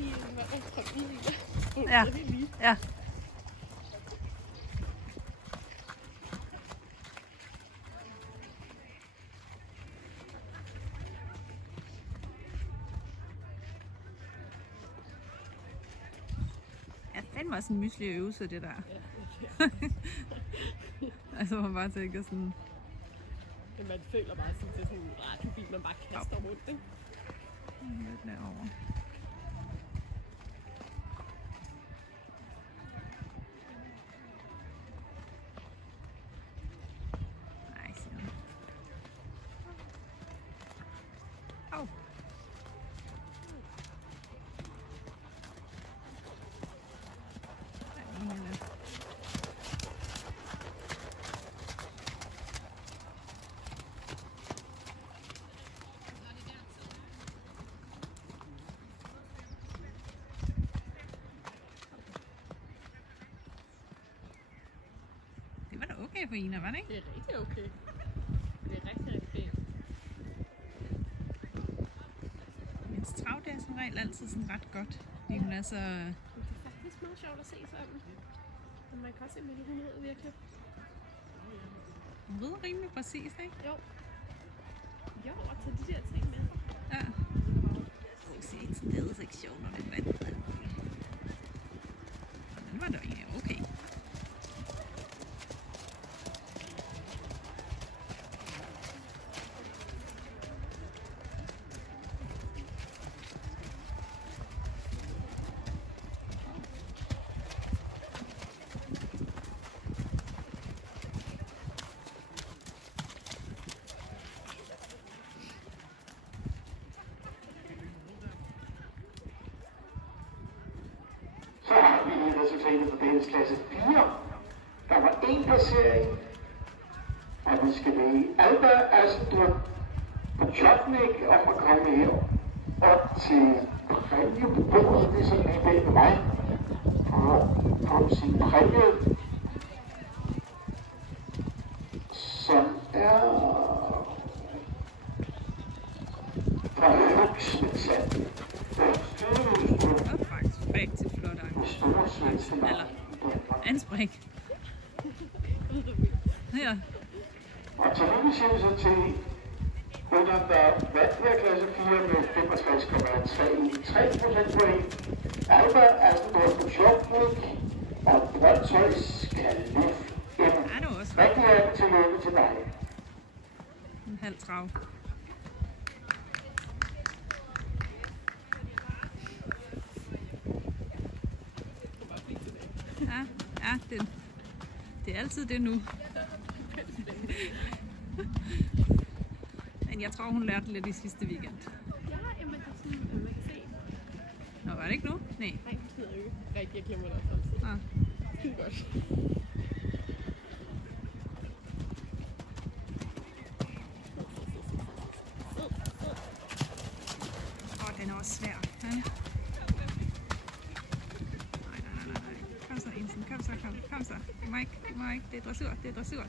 lige en kom lige. Ja. Ja. Ja, fandme også en myslig øvelse, det der. Altså, man bare tænker sådan... Men man føler bare sådan, det er sådan en radiobil, man bare kaster rundt, ikke? Lidt derovre. Nej, siger han. Au. Ej, nu er det. Det var da okay for Ina, var det ikke? Det er rigtig okay. Det er rigtig, rigtig fint. Hendes trav, det er som regel altid sådan ret godt. Fordi hun er så... Men det er faktisk meget sjovt at se sådan. Men man kan også se, at hun rider virkelig. Hun rider rimelig præcis, ikke? Jo. Jo, og tage de der ting med. Ja. Prøv at se en stedesektion og lidt vand. Den var da egentlig okay. Så har vi resultatet for dagens klasse 4. Der var en placering, og vi skal med Alba Asendrup på Chotnik om at komme her op til præmie på bordet. Det er sådan lige bag med mig. På sin præmie, som er fra Høgsmedsalg. Det var faktisk rigtig flot eller anspring. Ja. Og tillykke siger vi så til rytteren, der vandt her klasse 4 med 65,3% point. Alba Asendrup på Chotnik og Brøndshøjs Kalif M. Ja, det var også Rigtig hjertelig tillykke til dig. en halv trav. Ja, ja, det er altid det nu. Men jeg tror, hun lærte lidt i sidste weekend. Ja, jamen det er sådan, man kan se. Nå, var det ikke nu? Nej. Nej, det hedder jo ikke rigtig, jeg glemmer det også altid. Ah. Skide godt. Den er også svær. Ja. Nej. Kom så, Ensen. Kom så. Du må ikke. Det er dressur. Det er dressur.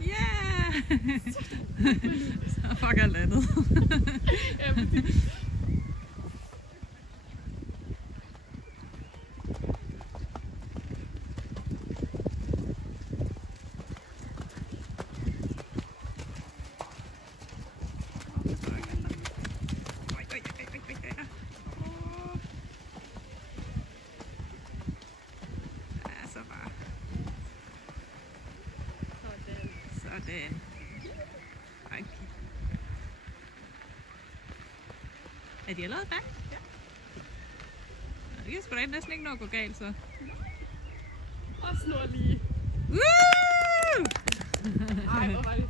Yeah! Så fuck alt andet. Ja, præcis. Sådan. Okay. Er de allerede færdige? Ja. Det kan sgu da næsten ikke nå at gå galt, så. Og snor lige. Woo! Ej, hvor var det